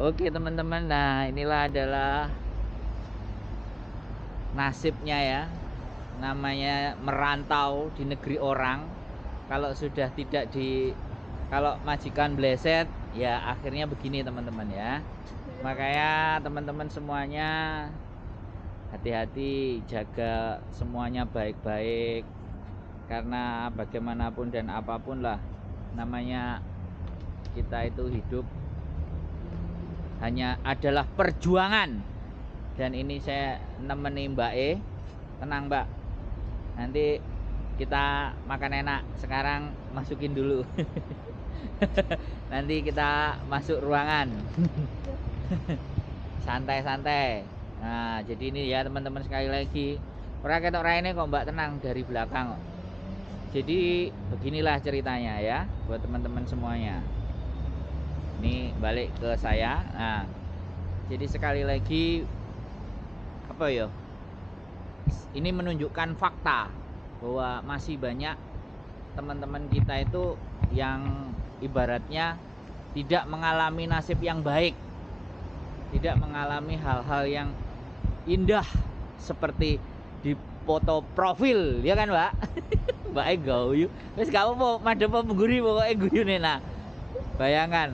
Oke teman-teman, nah inilah adalah nasibnya ya, namanya merantau di negeri orang. Kalau sudah tidak kalau majikan bleset ya akhirnya begini teman-teman ya. Makanya teman-teman semuanya hati-hati, jaga semuanya baik-baik, karena bagaimanapun dan apapun lah, namanya kita itu hidup hanya adalah perjuangan. Dan ini saya nemeni Mbak E. Tenang Mbak, nanti kita makan enak. Sekarang masukin dulu. Nanti kita masuk ruangan. Santai-santai. Nah jadi ini ya teman-teman, sekali lagi orang ketok raine kok Mbak, tenang, dari belakang kok. Jadi beginilah ceritanya ya buat teman-teman semuanya. Ini balik ke saya. Nah jadi sekali lagi apa ya, ini menunjukkan fakta bahwa masih banyak teman-teman kita itu yang ibaratnya tidak mengalami nasib yang baik, tidak mengalami hal-hal yang indah seperti di foto profil, ya kan Mbak? Mbak E guyu, wis gak apa-apa, madhep pengguri pokoknya guyune. Nah bayangkan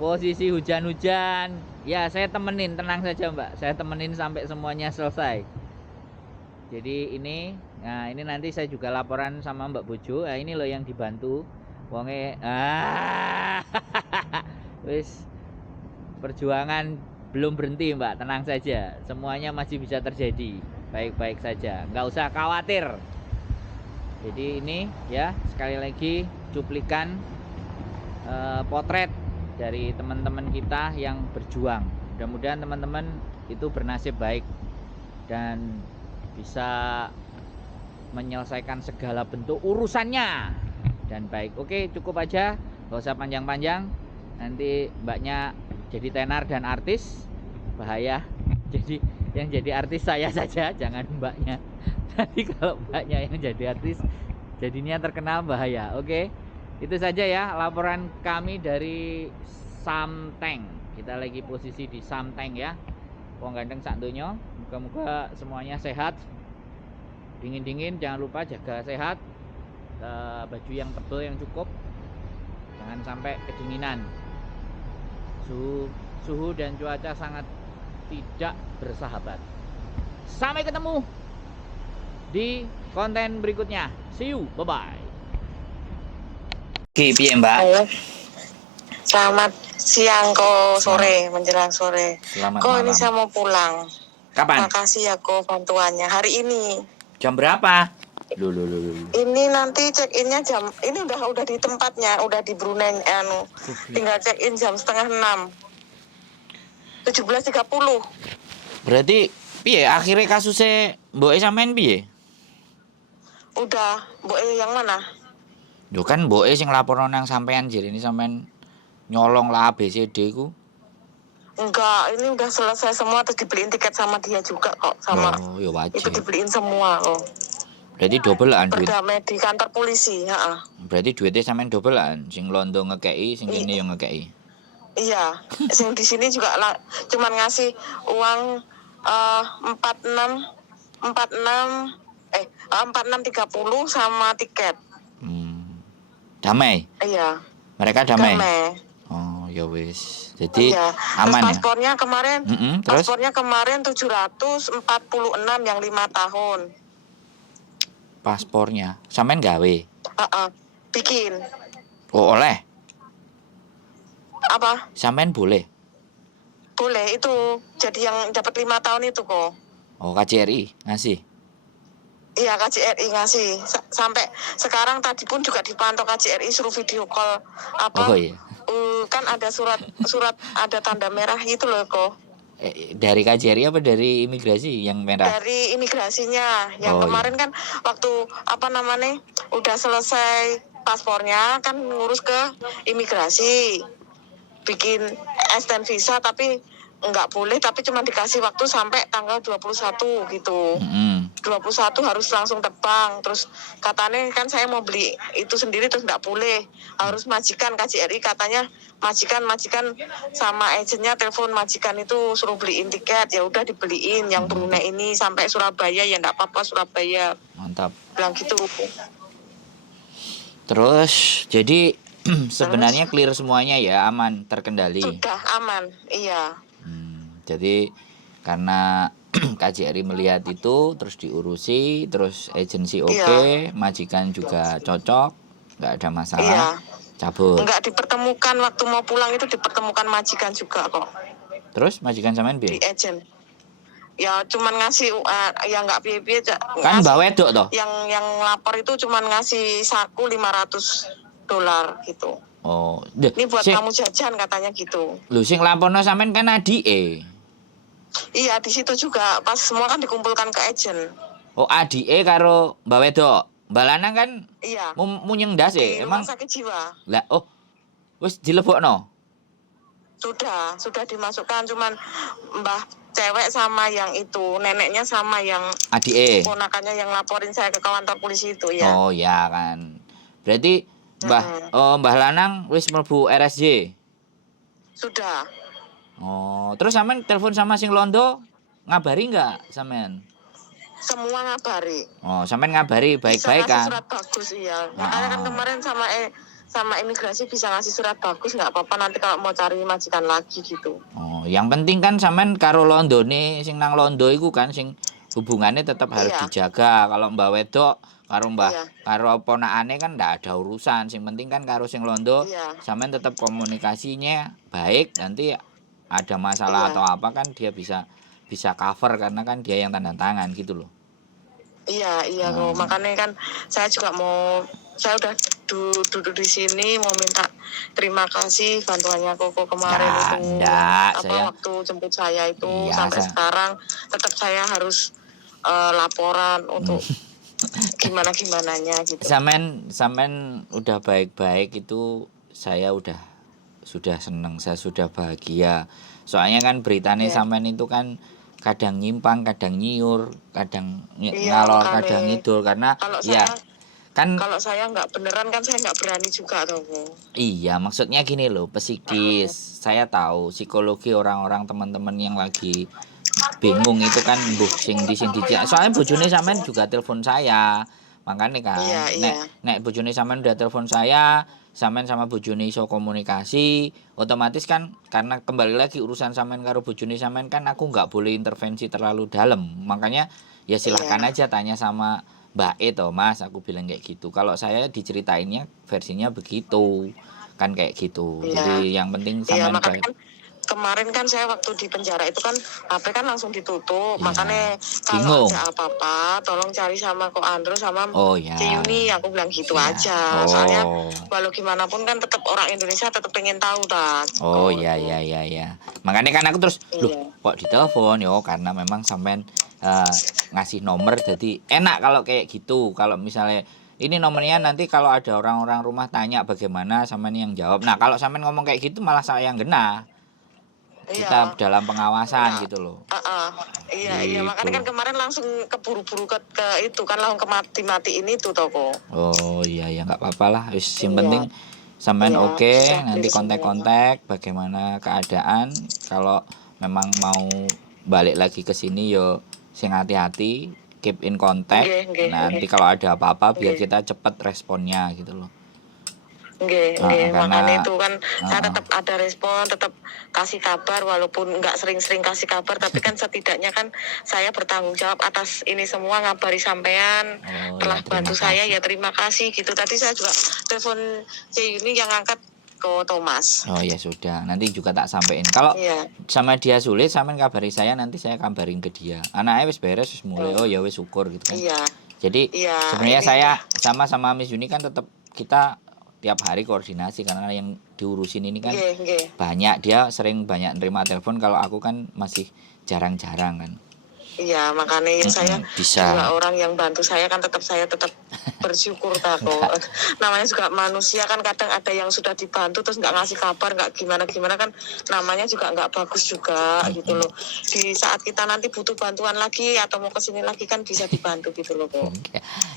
posisi hujan-hujan, ya saya temenin, tenang saja Mbak, saya temenin sampai semuanya selesai. Jadi ini, nah ini nanti saya juga laporan sama Mbak Bojo. Nah ini loh yang dibantu wonge. Wis, perjuangan belum berhenti Mbak, tenang saja, semuanya masih bisa terjadi, baik-baik saja, nggak usah khawatir. Jadi ini ya sekali lagi cuplikan potret dari teman-teman kita yang berjuang. Mudah-mudahan teman-teman itu bernasib baik dan bisa menyelesaikan segala bentuk urusannya dan baik. Oke, cukup aja, gak usah panjang-panjang, nanti mbaknya jadi tenar dan artis, bahaya. Jadi yang jadi artis saya saja, jangan mbaknya. Nanti kalau mbaknya yang jadi artis jadinya terkenal, bahaya. Oke, itu saja ya laporan kami dari Samteng. Kita lagi posisi di Samteng ya, wong gandeng sak donya. Moga-moga semuanya sehat, dingin-dingin, jangan lupa jaga sehat, baju yang tebal yang cukup, jangan sampai kedinginan. Suhu dan cuaca sangat tidak bersahabat. Sampai ketemu di konten berikutnya. See you, bye bye. Oke, piye Mbak? Halo. Selamat siang kok, sore, menjelang sore. Selamat Kok malam. ini saya mau pulang. Kapan? Makasih ya kok bantuannya hari ini. Jam berapa? Loh. Ini nanti check-innya jam, ini udah di tempatnya, udah di Brunei, tinggal check-in jam 5:30. 17.30. Berarti piye akhirnya kasusnya Mbok sampean piye? Udah, Mbok yang mana? Yo kan Mbok sing laporno nang sampean, jere ini sampean nyolong lah ABCD ku. Enggak, ini udah selesai semua, terus dibeliin tiket sama dia juga kok, sama ya wajib. itu dibeliin semua kok. Berarti dobelan duit. Berdamai di kantor polisi, ya. Berarti duitnya sampean dobelan, sing londo ngekei, sing kene yo ngekei. Iya, sing di sini juga cuman ngasih uang 4630 sama tiket. Damai? Iya. Mereka damai? Oh, ya wis. Jadi iya. aman. Terus paspornya ya? kemarin, Terus? paspornya kemarin 746 yang 5 tahun. Paspornya sampean gawe? Bikin. Oh, oleh? Apa? Sampean boleh? Boleh, itu jadi yang dapat 5 tahun itu kok. Oh, KJRI ngasih? Iya, KJRI ngasih. Sampai sekarang tadi pun juga dipantau KJRI, suruh video call apa? Oh iya. Kan ada surat ada tanda merah itu loh kok. Dari KJRI apa dari imigrasi yang merah? Dari imigrasinya. Yang kemarin kan waktu udah selesai paspornya kan ngurus ke imigrasi. Bikin extend visa tapi nggak boleh, tapi cuma dikasih waktu sampai tanggal 21 gitu. 21 harus langsung terbang. Terus katanya kan saya mau beli itu sendiri terus nggak boleh, harus majikan KJRI katanya majikan sama agennya telepon majikan itu suruh beliin tiket. Ya udah dibeliin yang Brunei ini sampai Surabaya, ya nggak apa-apa Surabaya. Mantap. Bilang gitu. Terus jadi sebenarnya clear semuanya ya, aman, terkendali. Sudah aman, iya. Jadi karena KJRI melihat itu terus diurusi, terus agensi oke, majikan juga cocok, nggak ada masalah, cabut. Nggak dipertemukan waktu mau pulang itu, dipertemukan majikan juga kok. Terus majikan sampean Di piye? agent. Ya cuman ngasih ya nggak piye-piye Kan mbak wedok toh? Yang lapor itu cuman ngasih saku $500 gitu. Oh, ini buat kamu jajan katanya gitu. Lho sing laporno sampean kan adike. Iya, di situ juga pas semua kan dikumpulkan ke agent. Oh, adike karo mbak wedok. Mbak lanang kan iya. Munyeng ndas di emang rumah sakit jiwa. Lah, oh. Wis dilebokno. Sudah dimasukkan, cuman mbah cewek sama yang itu, neneknya sama yang adike. Ponakannya yang laporin saya ke kantor polisi itu ya. Oh, ya kan. Berarti Mbah lanang wis mlebu RSJ. Sudah. Oh, terus sampean telepon sama sing londo ngabari nggak sampean? Semua ngabari. Oh, sampean ngabari baik-baik kan? Surat bagus iya. Makanya kan kemarin sama imigrasi bisa ngasih surat bagus, nggak apa-apa nanti kalau mau cari majikan lagi gitu. Oh, yang penting kan sampean karo londone sing nang londo iku kan sing hubungannya tetap harus dijaga. Kalau mbak wedok karo karo ponakane kan ndak ada urusan. Sing penting kan karo sing londo sampean tetap komunikasinya baik, nanti ada masalah atau apa kan dia bisa cover karena kan dia yang tanda tangan gitu loh. Iya kok. Makanya kan saya juga saya udah duduk di sini mau minta terima kasih bantuannya Koko kemarin waktu jemput saya itu sampai sekarang tetap saya harus laporan untuk gimana-gimananya gitu. Sampean udah baik-baik itu saya sudah seneng, saya sudah bahagia. Soalnya kan beritanya sampean itu kan kadang nyimpang, kadang nyiur, kadang ngalor, kadang ngidul karena kalau saya nggak beneran kan saya nggak berani juga tuh. Iya, maksudnya gini loh, psikis. Saya tahu psikologi orang-orang teman-teman yang lagi bingung itu kan sing di. Soalnya bojone sampean juga telepon saya. Makanya kan nek bojone sampean udah telepon saya, sampean sama bojone iso komunikasi, otomatis kan karena kembali lagi urusan sampean karo bojone sampean kan aku nggak boleh intervensi terlalu dalam. Makanya ya silahkan aja tanya sama Mbak toh Mas, aku bilang kayak gitu. Kalau saya diceritainnya versinya begitu. Kan kayak gitu. Jadi yang penting sampean kemarin kan saya waktu di penjara itu kan HP kan langsung ditutup. Makanya kalau ada apa-apa tolong cari sama Ko Andro sama Ciyuni, aku bilang gitu aja. Soalnya walau gimana pun kan tetap orang Indonesia tetap pengen tahu tak. Iya. Makanya kan aku terus loh kok ditelepon karena memang sampean ngasih nomor, jadi enak kalau kayak gitu. Kalau misalnya ini nomornya nanti kalau ada orang-orang rumah tanya bagaimana sampean yang jawab. Nah kalau sampean ngomong kayak gitu malah saya yang kena. Kita dalam pengawasan gitu loh. Iya makanya kan kemarin langsung keburu-buru ke itu kan langsung mati-matiin itu toko. Oh iya nggak apa-apa lah. Yang penting sampean nanti kontak-kontak bagaimana keadaan. Kalau memang mau balik lagi ke sini sing hati-hati, keep in contact. Nanti kalau ada apa-apa biar kita cepat responnya gitu loh. Makanya itu kan saya tetap ada respon, tetap kasih kabar walaupun nggak sering-sering kasih kabar, tapi kan setidaknya kan saya bertanggung jawab atas ini semua, ngabari sampean telah bantu saya ya terima kasih gitu. Tadi saya juga telepon ini yang angkat ke Thomas. Oh ya sudah, nanti juga tak sampein. Kalau sama dia sulit, sampean kabari saya, nanti saya kabarin ke dia. Anaknya wis beres, wis mulai. Oh ya wis syukur gitu kan. Jadi sebenarnya saya sama Miss Yuni kan tetap kita tiap hari koordinasi karena yang diurusin ini kan banyak, dia sering banyak nerima telepon, kalau aku kan masih jarang-jarang kan. Iya, makanya saya bisa. juga orang yang bantu saya kan saya tetap bersyukur tako. Namanya juga manusia kan, kadang ada yang sudah dibantu terus nggak ngasih kabar, nggak gimana kan, namanya juga nggak bagus juga gitu loh. Di saat kita nanti butuh bantuan lagi atau mau kesini lagi kan bisa dibantu gitu loh kok.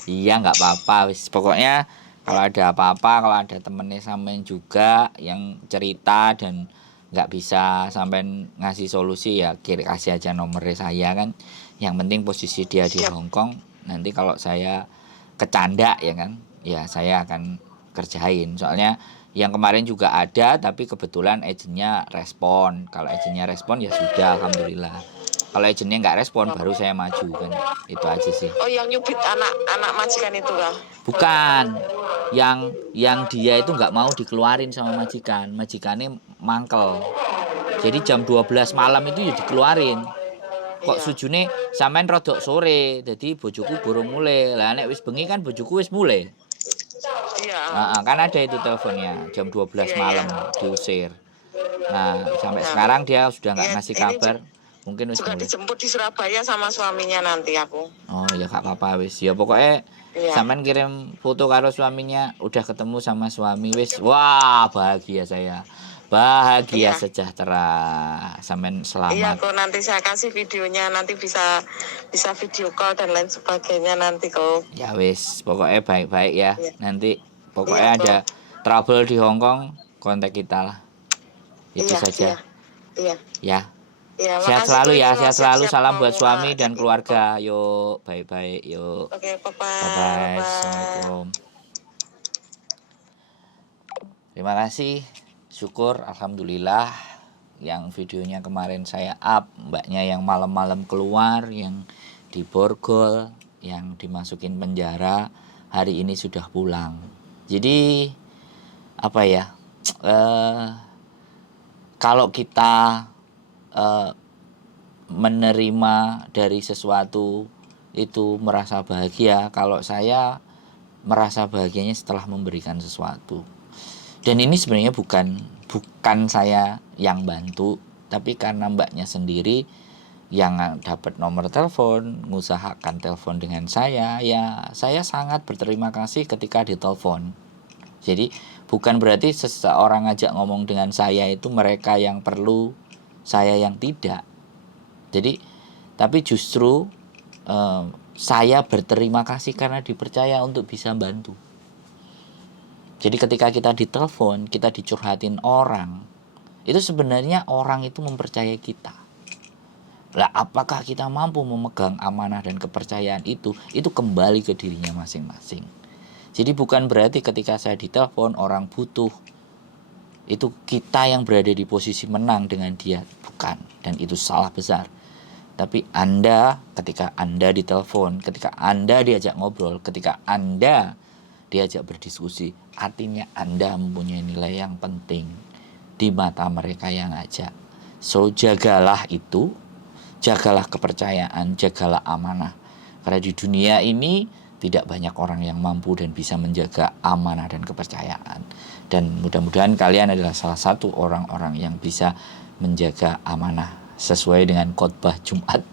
Iya, nggak apa-apa, wis pokoknya kalau ada apa-apa, kalau ada temennya sampean juga yang cerita dan nggak bisa sampean ngasih solusi, ya kasih aja nomornya saya kan. Yang penting posisi dia di Hong Kong. Nanti kalau saya kecanda ya kan, ya saya akan kerjain. Soalnya yang kemarin juga ada, tapi kebetulan agennya respon. Kalau agennya respon ya sudah, alhamdulillah. Kalau agennya nggak respon, baru saya maju kan. Itu aja sih. Oh, yang nyubit anak majikan itu kah? Bukan, yang dia itu nggak mau dikeluarin sama majikannya mangkel. Jadi jam 12 malam itu ya dikeluarin. Kok sujune sampean rodok sore, jadi bojoku burung mulai. Lah nek wis bengi kan bojoku wis mulai. Iya. Kan ada itu teleponnya jam 12 malam diusir. Nah, sampai sekarang dia sudah nggak ngasih kabar. Mungkin wis juga mulai. Dijemput di Surabaya sama suaminya nanti aku. Oh ya gak apa-apa wis. Ya pokoknya sampean kirim foto karo suaminya, udah ketemu sama suami wis. Wah, bahagia saya. Bahagia sejahtera. Sampean selamat. Iya kok, nanti saya kasih videonya, nanti bisa video call dan lain sebagainya nanti kok. Ya wis, pokoknya baik-baik ya. Nanti pokoknya ada trouble di Hong Kong, kontak kita lah. Itu saja. Iya. Ya. Ya, sehat selalu ya, sehat selalu. Salam buat suami dan keluarga. Yuk, baik-baik. Yuk. Oke, bye-bye. Bye-bye. Assalamualaikum. Terima kasih. Syukur, alhamdulillah. Yang videonya kemarin saya up, mbaknya yang malam-malam keluar, yang diborgol, yang dimasukin penjara, hari ini sudah pulang. Jadi apa ya? Kalau kita menerima dari sesuatu itu merasa bahagia. Kalau saya merasa bahagianya setelah memberikan sesuatu. Dan ini sebenarnya bukan saya yang bantu, tapi karena mbaknya sendiri yang dapat nomor telepon, mengusahakan telepon dengan saya, ya saya sangat berterima kasih ketika ditelepon. Jadi bukan berarti seseorang ngajak ngomong dengan saya itu mereka yang perlu, saya yang tidak. Jadi tapi justru saya berterima kasih karena dipercaya untuk bisa bantu. Jadi ketika kita ditelepon, kita dicurhatin orang, itu sebenarnya orang itu mempercayai kita. Lah apakah kita mampu memegang amanah dan kepercayaan itu kembali ke dirinya masing-masing. Jadi bukan berarti ketika saya ditelepon orang butuh, itu kita yang berada di posisi menang dengan dia. Bukan, dan itu salah besar. Tapi Anda, ketika Anda ditelepon, ketika Anda diajak ngobrol, ketika Anda diajak berdiskusi, artinya Anda mempunyai nilai yang penting di mata mereka yang ngajak. So jagalah itu, jagalah kepercayaan, jagalah amanah. Karena di dunia ini tidak banyak orang yang mampu dan bisa menjaga amanah dan kepercayaan. Dan mudah-mudahan kalian adalah salah satu orang-orang yang bisa menjaga amanah sesuai dengan khotbah Jumat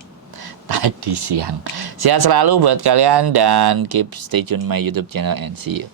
tadi siang. Sehat selalu buat kalian dan keep stay tune my YouTube channel and see you.